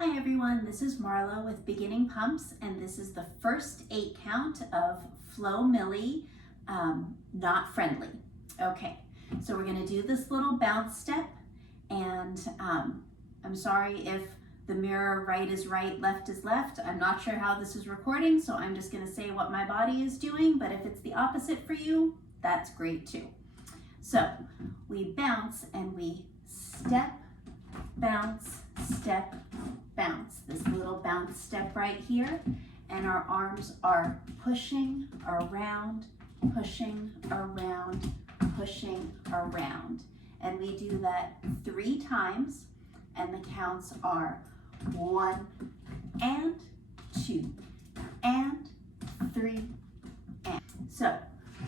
Hi everyone, this is Marlo with Beginning Pumps, and this is the first 8 count of Flow Millie, Not Friendly. Okay, so we're going to do this little bounce step, and I'm sorry if the mirror right is right, left is left. I'm not sure how this is recording, so I'm just going to say what my body is doing, but if it's the opposite for you, that's great too. So we bounce and we step, bounce, step, bounce. This little bounce step right here, and our arms are pushing around, pushing around, pushing around. And we do that 3 times, and the counts are 1 and 2 and 3 and. So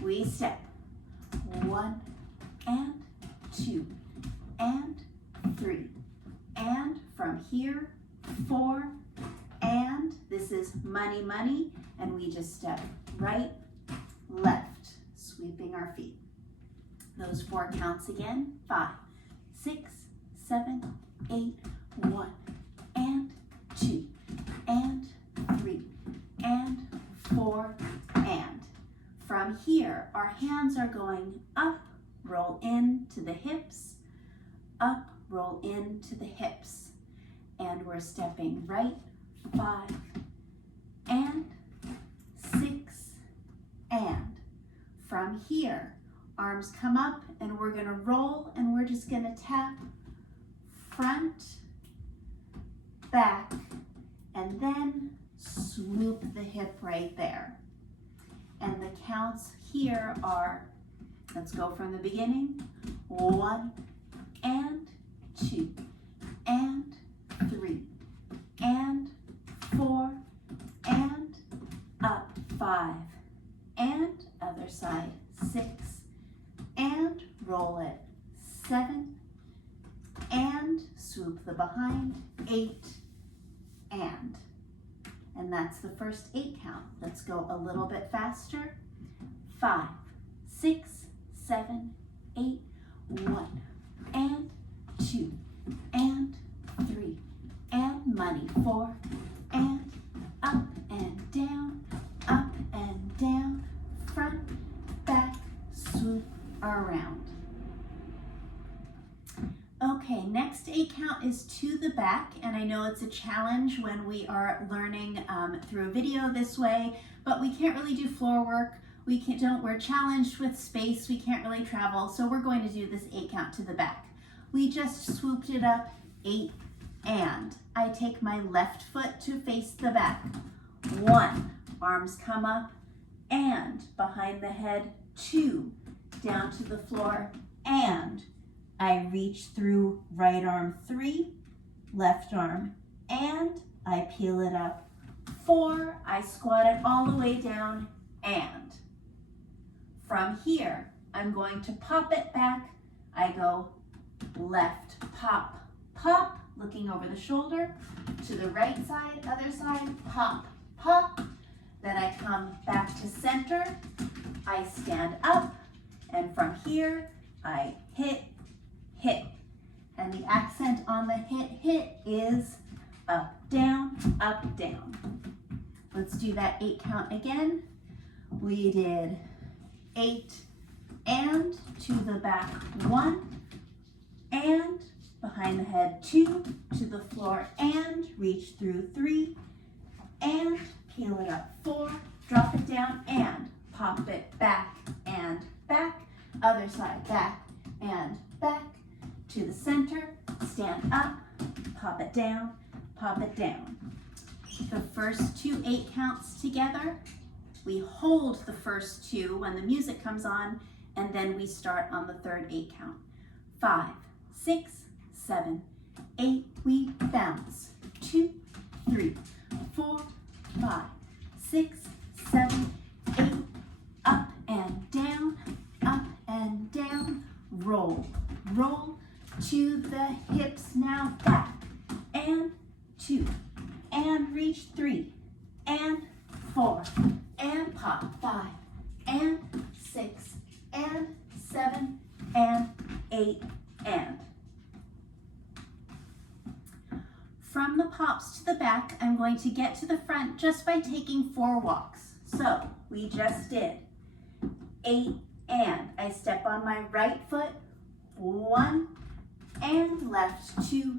we step 1 and 2 and 3. And from here, 4, and this is money, money, and we just step right, left, sweeping our feet. Those 4 counts again, 5, 6, 7, 8, 1, and 2, and 3, and 4, and. From here, our hands are going up, roll in to the hips, up, roll into the hips, and we're stepping right, 5, and 6, and. From here, arms come up, and we're gonna roll, and we're just gonna tap front, back, and then swoop the hip right there. And the counts here are, let's go from the beginning, 1 and 2 and 3 and 4 and up, 5 and other side, 6 and roll it, 7 and swoop the behind, 8 and that's the first 8 count. Let's go a little bit faster. 5, 6, 7, 8, 1 and 2 and 3 and money, 4 and up and down, front, back, swoop around. Okay, next 8 count is to the back, and I know it's a challenge when we are learning through a video this way, but we can't really do floor work. We're challenged with space, we can't really travel, so we're going to do this 8 count to the back. We just swooped it up, 8, and I take my left foot to face the back. 1, arms come up, and behind the head, 2, down to the floor, and I reach through right arm, 3, left arm, and I peel it up, 4, I squat it all the way down, and. From here, I'm going to pop it back. I go left, pop, pop, looking over the shoulder, to the right side, other side, pop, pop. Then I come back to center, I stand up, and from here, I hit, hit. And the accent on the hit, hit is up, down, up, down. Let's do that 8 count again. We did 8 and to the back, 1 and behind the head, 2 to the floor and reach through, 3 and peel it up, 4, drop it down and pop it back and back, other side, back and back to the center, stand up, pop it down, pop it down. The first 2 8 counts together. We hold the first 2 when the music comes on, and then we start on the third 8 count. 5, 6, 7, 8, we bounce. 2, 3, 4, 5, 6, 7, 8, up and down, roll, roll to the hips now, back, and 2, and reach 3, and 4, and pop, 5, and 6, and 7, and 8, and. From the pops to the back, I'm going to get to the front just by taking 4 walks. So we just did 8 and. I step on my right foot, 1 and left, 2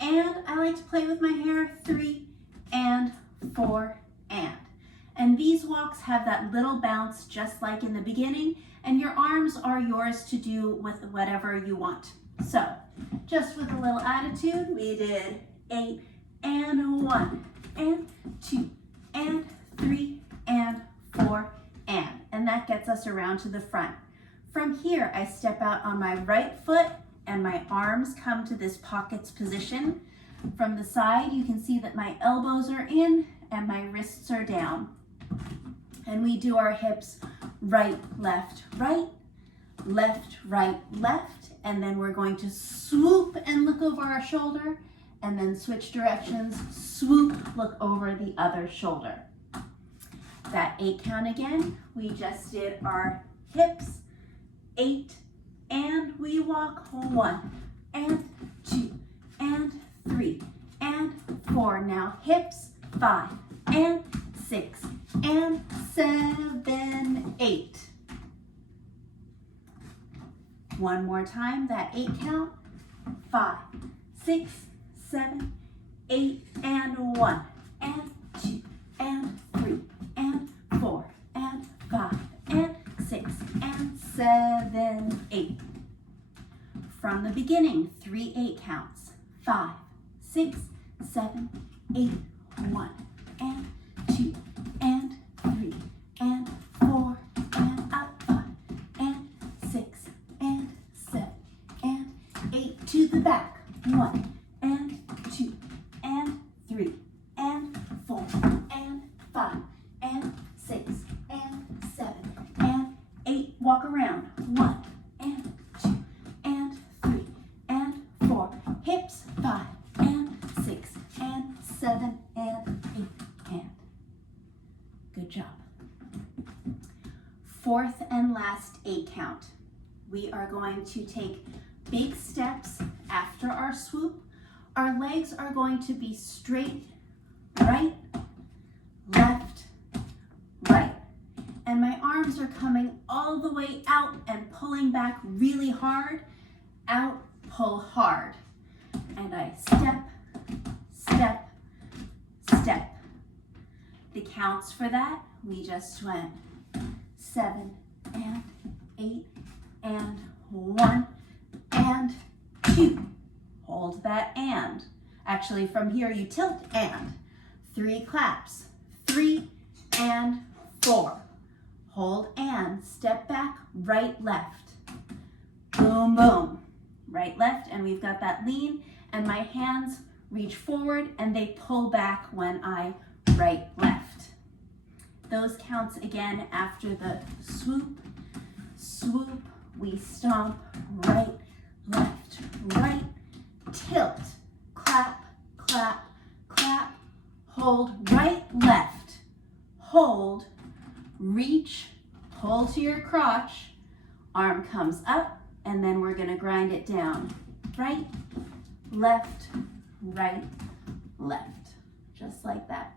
and. I like to play with my hair, 3 and 4 and. And these walks have that little bounce just like in the beginning, and your arms are yours to do with whatever you want. So just with a little attitude, we did 8 and 1 and 2 and 3 and 4 and that gets us around to the front. From here, I step out on my right foot and my arms come to this pockets position. From the side, you can see that my elbows are in and my wrists are down. And we do our hips right, left, right, left, and then we're going to swoop and look over our shoulder, and then switch directions, swoop, look over the other shoulder. That 8 count again, we just did our hips, 8, and we walk 1, and 2, and 3, and 4. Now hips, 5, and 6, and 7, 8. One more time, that 8 count, 5, 6, 7, 8, and 1, and 2, and 3, and 4, and 5, and 6, and 7, 8. From the beginning, 3 8 counts, 5, 6, 7, 8, 1, and 2, and 3, and 4, and up 5, and 6, and 7, and 8 to the back, 1, and 2, and 3, and 4, and 5, and 6, and 7, and 8. Walk around, 1, and 2, and 3, and 4. Hips, 5, and 6, and 7, and 8, and. Good job. Fourth and last 8 count. We are going to take big steps after our swoop. Our legs are going to be straight, right, left, right. And my arms are coming all the way out and pulling back really hard. Out, pull hard. And I step, step, step. The counts for that, we just went 7 and 8 and 1 and 2. Hold that and. Actually, from here you tilt and. 3 claps. 3 and 4. Hold and. Step back, right, left. Boom, boom. Right, left, and we've got that lean, and my hands reach forward and they pull back when I right, left. Those counts again after the swoop. Swoop, we stomp, right, left, right, tilt, clap, clap, clap, hold, right, left, hold, reach, pull to your crotch, arm comes up, and then we're gonna grind it down. Right, left, just like that.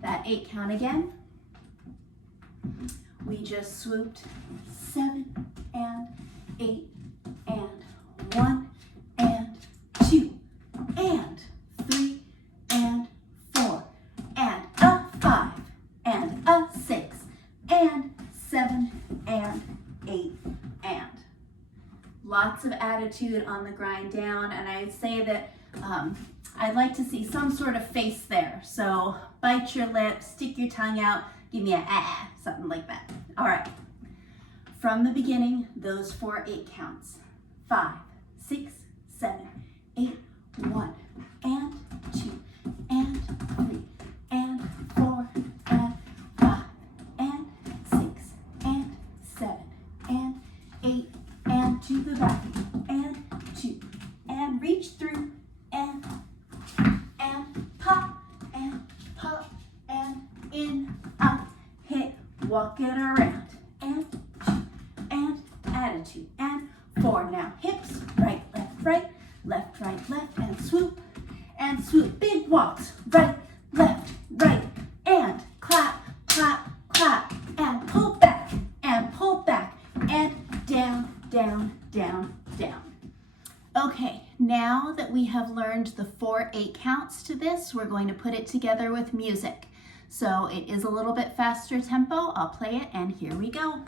That 8 count again. We just swooped 7 and 8 and 1 and 2 and 3 and 4 and a 5 and a 6 and 7 and 8 and. Lots of attitude on the grind down, and I'd say that I'd like to see some sort of face there. So bite your lips, stick your tongue out, give me a ah, something like that. All right. From the beginning, those 4 8 counts. 5, 6, 7, 8, 1, and 2, and 3, and 4, and 5, and 6, and 7, and 8, and to the back, and 2, and reach through, and pop, and in, up, hit, walk it around, and 2, and attitude, and 4. Now hips, right, left, and swoop, waltz, right, left, right, and clap, clap, clap, and pull back, and down, down, down, down. Okay, now that we have learned the 4/8 counts to this, we're going to put it together with music. So it is a little bit faster tempo. I'll play it, and here we go.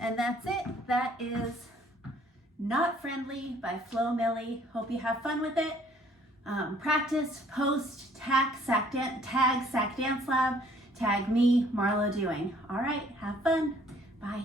And that's it. That is Not Friendly by Flo Milli. Hope you have fun with it. Practice, post, tag Sac Dance Lab, tag me, Marlo Doing. All right, have fun. Bye.